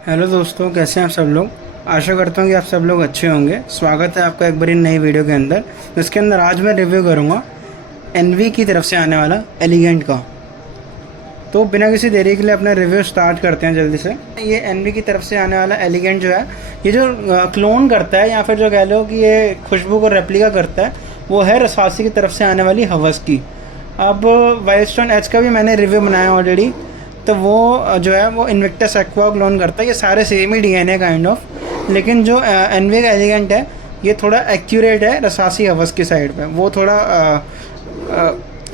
Hello दोस्तों, कैसे हैं आप सब लोग। आशा करता हूँ कि आप सब लोग अच्छे होंगे। स्वागत है आपका एक बारी नई वीडियो के अंदर। जिसके अंदर आज मैं रिव्यू करूँगा एनवी की तरफ से आने वाला एलिगेंट का। तो बिना किसी देरी के लिए अपना रिव्यू स्टार्ट करते हैं जल्दी से। ये एनवी की तरफ से आने वाला एलिगेंट जो है, ये जो क्लोन करता है या फिर जो कह लो कि ये खुशबू को रेप्लिका करता है, वो है रसासी की तरफ से आने वाली हवस की। अब वाइल्डस्टोन एच का भी मैंने रिव्यू बनाया ऑलरेडी। तो वो जो है वो इन्विक्टस एक्वा क्लोन करता है। ये सारे same he DNA kind of, लेकिन जो एनवी का एलिगेंट है ये थोड़ा एक्यूरेट है रसासी हवस की साइड पे। वो थोड़ा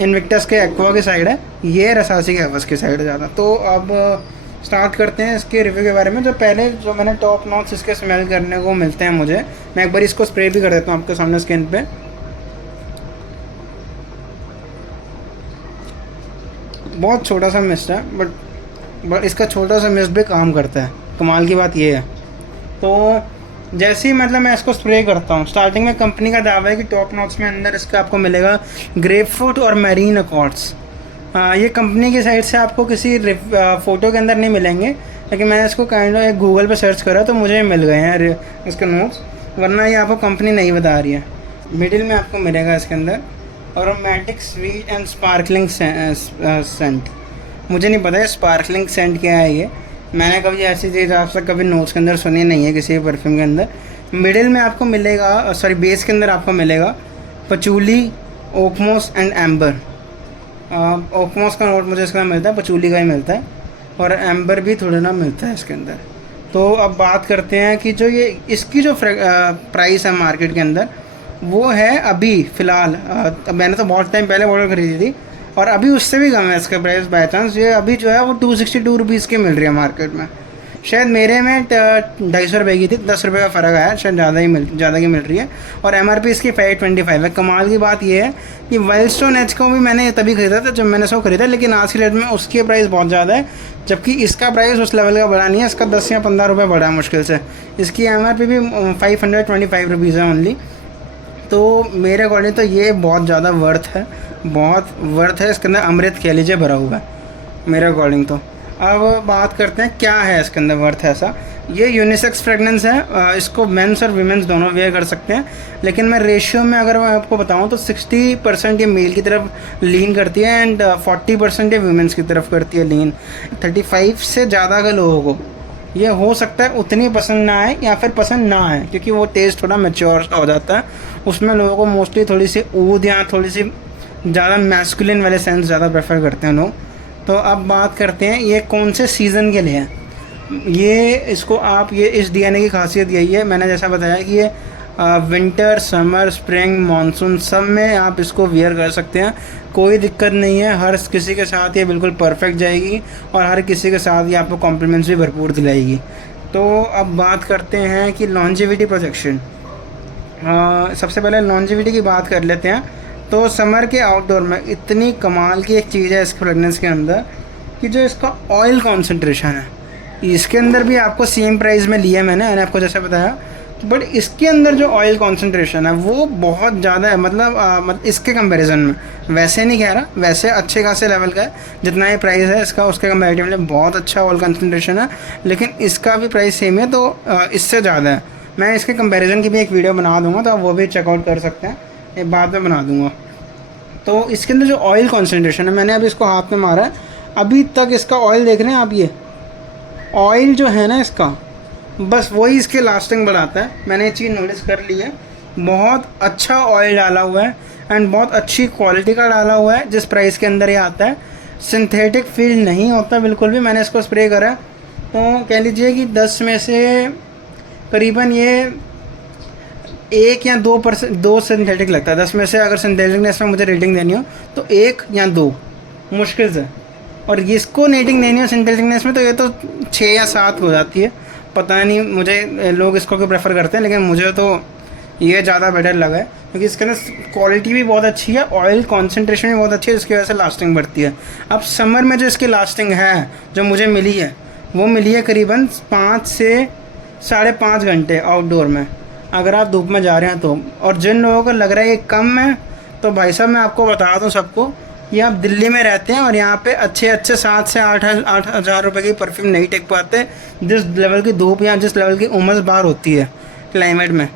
इन्विक्टस के एक्वा की साइड है, ये रसासी के हवस की साइड है ज़्यादा। तो अब स्टार्ट करते हैं इसके रिव्यू के बारे में। जो पहले जो मैंने टॉप नॉट्स इसके स्मेल करने को मिलते हैं मुझे, मैं एक बार इसको स्प्रे भी कर देता हूँ आपके सामने स्किन पे। बहुत छोटा सा मिस्ट है बट इसका छोटा सा मिस्ट भी काम करता है। कमाल की बात ये है। तो जैसे ही मतलब मैं इसको स्प्रे करता हूँ, स्टार्टिंग में कंपनी का दावा है कि टॉप नॉट्स में अंदर इसका आपको मिलेगा ग्रेप फ्रूट और मैरीन अकॉर्ड्स। ये कंपनी की साइड से आपको किसी फ़ोटो के अंदर नहीं मिलेंगे, लेकिन मैंने इसको काइंड ऑफ गूगल पे सर्च करा तो मुझे मिल गए हैं इसके नोट्स, वरना ये आपको कंपनी नहीं बता रही है। मिडिल में आपको मिलेगा इसके अंदर aromatic sweet and sparkling scent. मुझे नहीं पता है स्पार्कलिंग सेंट क्या है ये। मैंने कभी ऐसी चीज़ आज तक कभी नोट्स के अंदर सुनी नहीं है किसी परफ्यूम के अंदर। मिडिल में आपको मिलेगा, सॉरी बेस के अंदर आपको मिलेगा पचूली, ओकमोस एंड एम्बर। ओकमोस का नोट मुझे इसका मिलता है, पचूली का ही मिलता है, और एम्बर भी थोड़ा ना मिलता है इसके अंदर। तो अब बात करते हैं कि जो ये इसकी जो प्राइस है मार्केट के अंदर, वो है अभी फ़िलहाल, मैंने तो बहुत टाइम पहले ऑर्डर खरीदी थी और अभी उससे भी कम है इसका प्राइस। बाई चांस ये अभी जो है वो 262 रुपीज़ की मिल रही है मार्केट में। शायद मेरे में 250 रुपये की थी, 10 रुपये का फ़र्क आया, शायद ज़्यादा की मिल रही है। और एमआरपी इसकी 525 है। कमाल की बात ये है कि वाइल्डस्टोन एच को भी मैंने तभी ख़रीदा था जब मैंने इसको ख़रीदा, लेकिन आज की डेट में उसकी प्राइस बहुत ज़्यादा है, जबकि इसका प्राइस उस लेवल का बढ़ा नहीं है। इसका 10 या 15 रुपये बढ़ा है मुश्किल से। इसकी एमआरपी भी 525 रुपीज़ है ओनली। तो मेरे अकॉर्डिंग तो ये बहुत ज़्यादा वर्थ है, बहुत वर्थ है। इसके अंदर अमृत कह लीजिए भरा हुआ है मेरे अकॉर्डिंग तो। अब बात करते हैं क्या है इसके अंदर वर्थ है ऐसा। ये यूनिसेक्स फ्रेगनेंस है, इसको मेंस और वीमेंस दोनों वेयर कर सकते हैं, लेकिन मैं रेशियो में अगर मैं आपको बताऊं तो 60% ये मेल की तरफ लीन करती है एंड 40% ये वीमेंस की तरफ करती है लीन। 35 से ज़्यादा का लोगों को ये हो सकता है उतनी पसंद ना आए या फिर पसंद ना आए, क्योंकि वो टेस्ट थोड़ा मैच्योर हो जाता है। उसमें लोगों को मोस्टली थोड़ी सी ऊद या थोड़ी सी ज़्यादा मैस्कुलिन वाले सेंस ज़्यादा प्रेफर करते हैं लोग। तो अब बात करते हैं ये कौन से सीज़न के लिए है। ये इसको आप ये इस डीएनए की खासियत यही है, मैंने जैसा बताया कि ये विंटर, समर, स्प्रिंग, मानसून सब में आप इसको वियर कर सकते हैं, कोई दिक्कत नहीं है। हर किसी के साथ ये बिल्कुल परफेक्ट जाएगी और हर किसी के साथ ये आपको कॉम्प्लीमेंट्स भी भरपूर दिलाएगी। तो अब बात करते हैं कि लॉन्जिविटी प्रोजेक्शन। सबसे पहले लॉन्जिविटी की बात कर लेते हैं। तो समर के आउटडोर में इतनी कमाल की एक चीज़ है इस फ्रेगनेंस के अंदर कि जो इसका ऑयल कॉन्सेंट्रेशन है, इसके अंदर भी आपको सेम प्राइस में लिया मैंने आपको जैसा बताया, बट इसके अंदर जो ऑयल कॉन्सेंट्रेशन है वो बहुत ज़्यादा है। मतलब इसके कंपैरिजन में, वैसे नहीं कह रहा, वैसे अच्छे खासे लेवल का है। जितना ये प्राइस है इसका उसके कंपैरेटिवली बहुत अच्छा ऑयल कॉन्सेंट्रेशन है, लेकिन इसका भी प्राइस सेम है, तो इससे ज़्यादा है। मैं इसके कंपैरिजन की भी एक वीडियो बना दूंगा, तो आप वो भी चेकआउट कर सकते हैं, ये बाद में बना दूंगा। तो इसके अंदर जो ऑयल कॉन्सेंट्रेशन है, मैंने अभी इसको हाथ में मारा है, अभी तक इसका ऑयल देख रहे हैं आप, ये ऑयल जो है ना इसका, बस वही इसके लास्टिंग बढ़ाता है। मैंने ये चीज़ नोटिस कर ली है। बहुत अच्छा ऑयल डाला हुआ है एंड बहुत अच्छी क्वालिटी का डाला हुआ है जिस प्राइस के अंदर ये आता है। सिंथेटिक फील नहीं होता बिल्कुल भी। मैंने इसको स्प्रे करा तो कह लीजिए कि 10 में से करीबन ये 1 या 2 सिंथेटिक लगता है। 10 में से अगर सिंथेटिकनेस में मुझे रेटिंग देनी हो तो 1 या 2 मुश्किल से, और इसको रेटिंग देनी हो सिंथेटिकनेस में तो ये तो 6 या 7 हो जाती है। पता नहीं मुझे लोग इसको क्यों प्रेफर करते हैं, लेकिन मुझे तो ये ज़्यादा बेटर लगा है, क्योंकि इसके अंदर क्वालिटी भी बहुत अच्छी है, ऑयल कॉन्सेंट्रेशन भी बहुत अच्छी है, जिसकी वजह से लास्टिंग बढ़ती है। अब समर में जो इसकी लास्टिंग है जो मुझे मिली है, वो मिली है करीबन 5 से 5.5 घंटे आउटडोर में, अगर आप धूप में जा रहे हैं तो। और जिन लोगों को लग रहा है ये कम है, तो भाई साहब मैं आपको बता दूं सबको, ये आप दिल्ली में रहते हैं और यहाँ पे अच्छे अच्छे 7 से 8 हज़ार रुपये की परफ्यूम नहीं टेक पाते, जिस लेवल की धूप या जिस लेवल की उमस बाहर होती है क्लाइमेट में,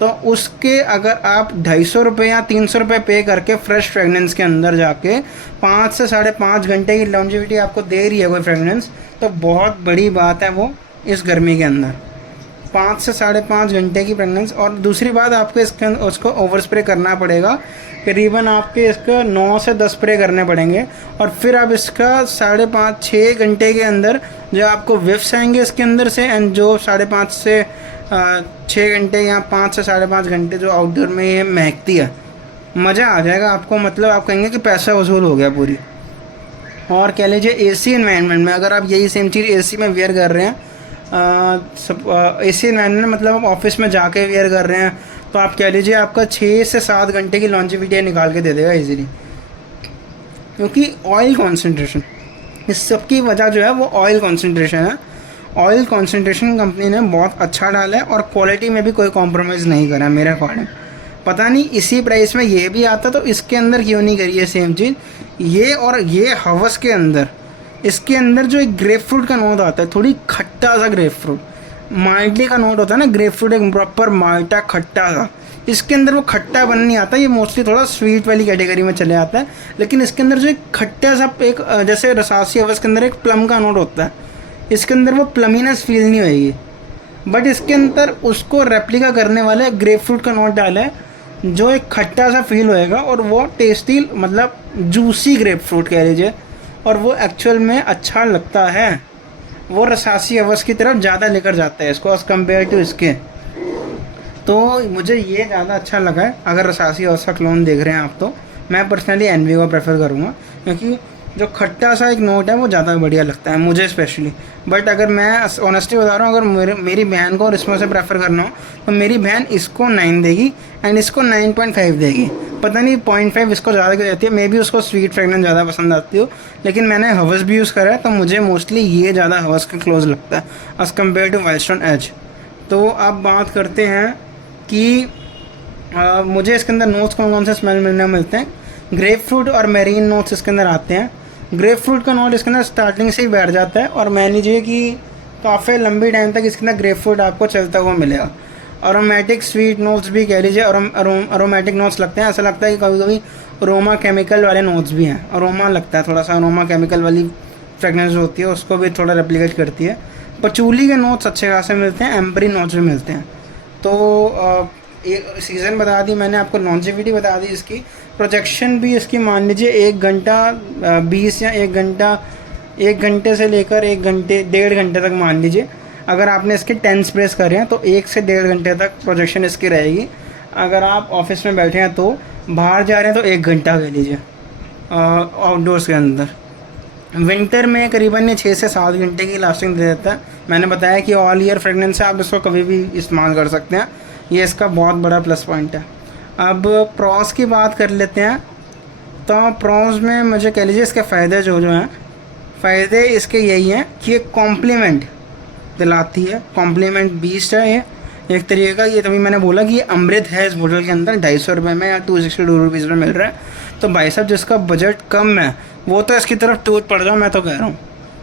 तो उसके अगर आप 250 या 300 रुपये पे करके फ्रेश फ्रेगनेंस के अंदर जाके 5 से 5.5 घंटे की लॉन्जिविटी आपको दे रही है कोई फ्रेगनेंस, तो बहुत बड़ी बात है वो इस गर्मी के अंदर 5 से 5.5 घंटे की फ्रेगनेंस। और दूसरी बात, आपको इसके उसको ओवर स्प्रे करना पड़ेगा, करीबन आपके इसका 9 से 10 स्प्रे करने पड़ेंगे, और फिर आप इसका 5.5-6 घंटे के अंदर जो आपको विफ्स आएंगे इसके अंदर से, एंड जो 5.5 से 6 घंटे या 5 से 5.5 घंटे जो आउटडोर में ये महकती है, मज़ा आ जाएगा आपको। मतलब आप कहेंगे कि पैसा वसूल हो गया पूरी। और कह लीजिए एसी एनवायरनमेंट में अगर आप यही सेम चीज़ एसी में वेयर कर रहे हैं, एसी एनवायरनमेंट में मतलब आप ऑफिस में जाके वेयर कर रहे हैं, तो आप कह लीजिए आपका 6 से 7 घंटे की लॉन्जिविटी निकाल के दे देगा इजीली, क्योंकि ऑयल कॉन्सेंट्रेशन, इस सब की वजह जो है वो ऑयल कॉन्सेंट्रेशन है। ऑयल कॉन्सेंट्रेशन कंपनी ने बहुत अच्छा डाला है और क्वालिटी में भी कोई कॉम्प्रोमाइज़ नहीं करा मेरे अकॉर्डिंग। पता नहीं इसी प्राइस में ये भी आता तो इसके अंदर क्यों नहीं करी है सेम चीज़ ये। और ये हवस के अंदर, इसके अंदर जो एक ग्रेप फ्रूट का नोट आता है, थोड़ी खट्टा सा ग्रेप फ्रूट, माल्टे का नोट होता है ना, ग्रेप फ्रूट एक प्रॉपर माल्टा खट्टा सा, इसके अंदर वो खट्टा बन नहीं आता, ये मोस्टली थोड़ा स्वीट वाली कैटेगरी में चले आता है। लेकिन इसके अंदर जो एक खट्टा सा एक जैसे रसासी हवस के अंदर एक प्लम का नोट होता है, इसके अंदर वो प्लमीनेस फील नहीं होएगी, बट इसके अंदर उसको रेप्लिका करने वाले ग्रेप फ्रूट का नोट डाला है, जो एक खट्टा सा फील होएगा और वो टेस्टी, मतलब जूसी ग्रेप फ्रूट कह लीजिए, और वो एक्चुअल में अच्छा लगता है। वो रसासी हवस की तरफ ज़्यादा लेकर जाता है इसको एज़ कम्पेयर टू इसके। तो मुझे ये ज़्यादा अच्छा लगा है। अगर रसासी हवस का क्लोन देख रहे हैं आप, तो मैं पर्सनली एनवी को प्रेफर करूँगा, क्योंकि जो खट्टा सा एक नोट है वो ज़्यादा बढ़िया लगता है मुझे स्पेशली। बट अगर मैं ऑनेस्टली बता रहा हूँ, अगर मेरी बहन को और इसमें से प्रेफर करना हो, तो मेरी बहन इसको 9 देगी एंड इसको 9.5 देगी। पता नहीं 0.5 इसको ज़्यादा क्यों देती है, मे बी उसको स्वीट फ्रेगनेंस ज़्यादा पसंद आती हो। लेकिन मैंने हवस भी यूज़ करा है, तो मुझे मोस्टली ये ज़्यादा हवस के क्लोज लगता है as compare to Wild Stone Edge. तो अब बात करते हैं कि मुझे इसके अंदर नोट्स कौन कौन से स्मेल मिलने मिलते हैं। ग्रेप फ्रूट और मेरीन नोट्स इसके अंदर आते हैं। ग्रेप फ्रूट का नोट इसके अंदर स्टार्टिंग से ही बैठ जाता है, और मान लीजिए कि काफ़ी लंबी टाइम तक इसके अंदर ग्रेप फ्रूट आपको चलता हुआ मिलेगा। अरोमेटिक स्वीट नोट्स भी कह लीजिए, अरोमेटिक नोट्स लगते हैं। ऐसा लगता है कि कभी कभी अरोमा केमिकल वाले नोट्स भी हैं, अरोमा लगता है थोड़ा सा, अरोमा केमिकल वाली फ्रेगनेंस होती है उसको भी थोड़ा रेप्लिकेट करती है। पचूली के नोट्स अच्छे खासे मिलते हैं, एम्बरी नोट्स भी मिलते हैं। तो एक सीज़न बता दी मैंने आपको, लॉन्जिविटी बता दी इसकी, प्रोजेक्शन भी इसकी मान लीजिए 1 घंटा 20 या 1 घंटा, 1 घंटे से लेकर 1 घंटे 1.5 घंटे तक मान लीजिए। अगर आपने इसके 10 स्प्रेस करे हैं तो 1 से 1.5 घंटे तक प्रोजेक्शन इसकी रहेगी। अगर आप ऑफिस में बैठे हैं तो, बाहर जा रहे हैं तो 1 घंटा कह लीजिए आउटडोर्स के अंदर। विंटर में करीबन ये 6 से 7 घंटे की लास्टिंग दे देता है। मैंने बताया कि ऑल ईयर फ्रेगनेंस है, आप इसको कभी भी इस्तेमाल कर सकते हैं, ये इसका बहुत बड़ा प्लस पॉइंट है। अब प्रॉस की बात कर लेते हैं। तो प्रॉस में मुझे कह लीजिए इसके फ़ायदे जो जो हैं, फ़ायदे इसके यही हैं कि ये कॉम्प्लीमेंट दिलाती है, कॉम्प्लीमेंट बीस्ट है ये एक तरीके का। ये तभी मैंने बोला कि ये अमृत है इस बोतल के अंदर, 250 रुपये में या 262 रुपीज़ में मिल रहा है। तो भाई साहब जिसका बजट कम है वो तो इसकी तरफ टूट पड़ जाओ, मैं तो कह रहा हूँ,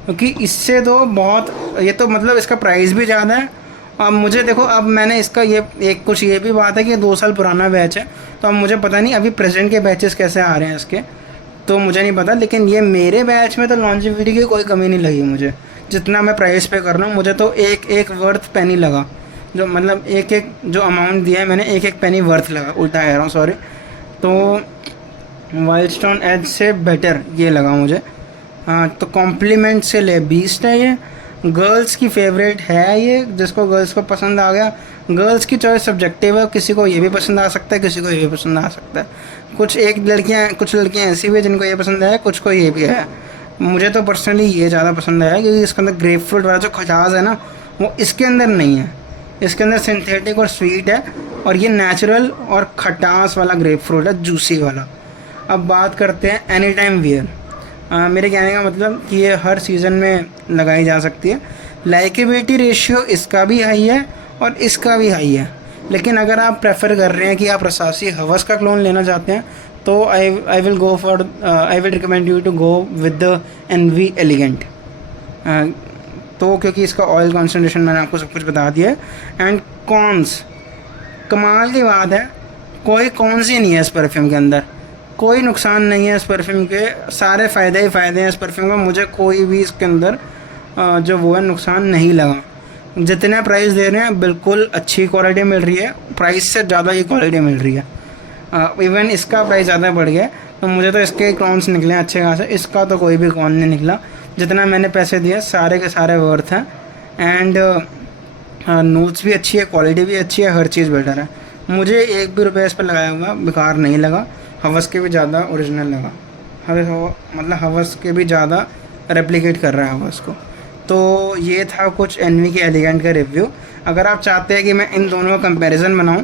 क्योंकि इससे तो बहुत, ये तो मतलब इसका प्राइस भी ज़्यादा है। अब मुझे देखो, अब मैंने इसका ये एक कुछ ये भी बात है कि 2 साल पुराना बैच है, तो अब मुझे पता नहीं अभी प्रेजेंट के बैचेस कैसे आ रहे हैं इसके, तो मुझे नहीं पता। लेकिन ये मेरे बैच में तो लॉन्जिविटी की कोई कमी नहीं लगी मुझे, जितना मैं प्राइस पे कर रहा हूँ। मुझे तो एक वर्थ पेनी लगा, जो मतलब एक जो अमाउंट दिया है मैंने, एक पेनी वर्थ लगा, उल्टा कह रहा हूँ सॉरी। तो वाइल्ड स्टोन एज से बेटर ये लगा मुझे। हाँ, तो कॉम्प्लीमेंट से ले बीस्ट है ये, गर्ल्स की फेवरेट है ये, जिसको गर्ल्स को पसंद आ गया। गर्ल्स की चॉइस सब्जेक्टिव है, किसी को ये भी पसंद आ सकता है, किसी को ये भी पसंद आ सकता है। कुछ लड़कियां ऐसी भी है जिनको ये पसंद है, कुछ को ये भी है। मुझे तो पर्सनली ये ज़्यादा पसंद आया, क्योंकि इसके अंदर ग्रेप फ्रूट वाला जो खटास है ना, वो इसके अंदर नहीं है। इसके अंदर सिंथेटिक और स्वीट है, और ये नेचुरल और खटास वाला ग्रेप फ्रूट है, जूसी वाला। अब बात करते हैं एनी टाइम वियर। मेरे कहने का मतलब कि ये हर सीज़न में लगाई जा सकती है। लाइकेबिलिटी रेशियो इसका भी हाई है और इसका भी हाई है। लेकिन अगर आप प्रेफर कर रहे हैं कि आप रसासी हवस का क्लोन लेना चाहते हैं, तो I will recommend you to go with the Envy Elegant. तो क्योंकि इसका ऑयल कॉन्सेंट्रेशन मैंने आपको सब कुछ बता दिया है। एंड कॉन्स, कमाल की बात है, कोई कौन सी नहीं है इस परफ्यूम के अंदर, कोई नुकसान नहीं है इस परफ्यूम के, सारे फ़ायदे ही फ़ायदे हैं इस परफ्यूम का। मुझे कोई भी इसके अंदर जो वो है नुकसान नहीं लगा। जितने प्राइस दे रहे हैं बिल्कुल अच्छी क्वालिटी मिल रही है, प्राइस से ज़्यादा ही क्वालिटी मिल रही है। इवन इसका प्राइस ज़्यादा बढ़ गया, तो मुझे तो इसके कॉन्स निकले अच्छे खासे, इसका तो कोई भी कॉन नहीं निकला। जितना मैंने पैसे दिए सारे के सारे वर्थ हैं। एंड नोट्स भी अच्छी है, क्वालिटी भी अच्छी है, हर चीज़ बेटर है। मुझे एक भी रुपये इस पर लगाया हुआ बेकार नहीं लगा, हवस के भी ज़्यादा ओरिजिनल लगा। मतलब हवस के भी ज़्यादा रेप्लिकेट कर रहा है हवस को। तो ये था कुछ एनवी के एलिगेंट का रिव्यू। अगर आप चाहते हैं कि मैं इन दोनों का कंपैरिजन बनाऊं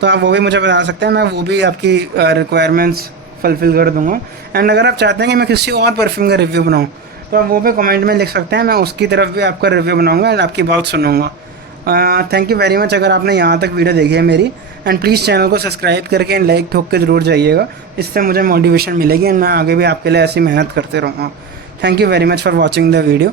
तो आप वो भी मुझे बता सकते हैं, मैं वो भी आपकी रिक्वायरमेंट्स फुलफ़िल कर दूंगा। एंड अगर आप चाहते हैं कि मैं किसी और परफ्यूम का रिव्यू बनाऊं तो आप वो भी कमेंट में लिख सकते हैं, मैं उसकी तरफ भी आपका रिव्यू बनाऊंगा एंड आपकी बात सुनूंगा। थैंक यू वेरी मच अगर आपने यहाँ तक वीडियो देखी है मेरी। एंड प्लीज़ चैनल को सब्सक्राइब करके एंड लाइक ठोक के ज़रूर जाइएगा, इससे मुझे मोटिवेशन मिलेगी एंड मैं आगे भी आपके लिए ऐसी मेहनत करते रहूँगा। Thank you very much for watching the video.